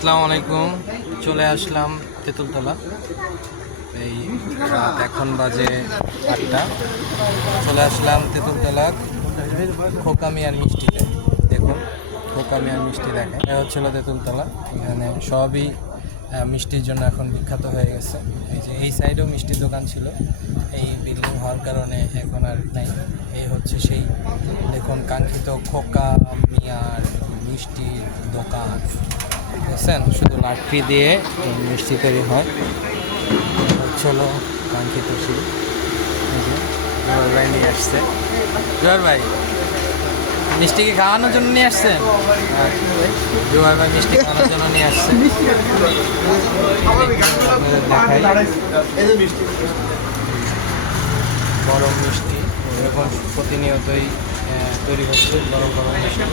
আসসালামু আলাইকুম। চলে আসলাম তেঁতুলতলা। এই রাত এখন বাজে 8টা। চলে আসলাম তেঁতুলতলা খোকামি আর মিষ্টিতে। দেখুন খোকামি আর মিষ্টি দেখে এটা হচ্ছিল তেঁতুলতলা। এখানে সবই মিষ্টির জন্য এখন বিখ্যাত হয়ে গেছে। এই যে এই সাইডেও মিষ্টির দোকান ছিল, এই বিল্ডিং হওয়ার কারণে এখন আর নাই। এই হচ্ছে সেই দেখুন কাঙ্ক্ষিত খোকামি আর মিষ্টির দোকান। দেখছেন শুধু লাকড়ি দিয়ে মিষ্টি তৈরি হয়। হচ্ছিল কাঙ্ক্ষিত সেই জোয়ার ভাই নিয়ে আসছে। জোয়ার ভাই মিষ্টি কি খাওয়ানোর জন্য নিয়ে আসছেন? জোয়ার ভাই মিষ্টি খাওয়ানোর জন্য নিয়ে আসছে। দেখাই গরম মিষ্টি এরকম প্রতিনিয়তই তৈরি হচ্ছে গরম গরম মিষ্টি।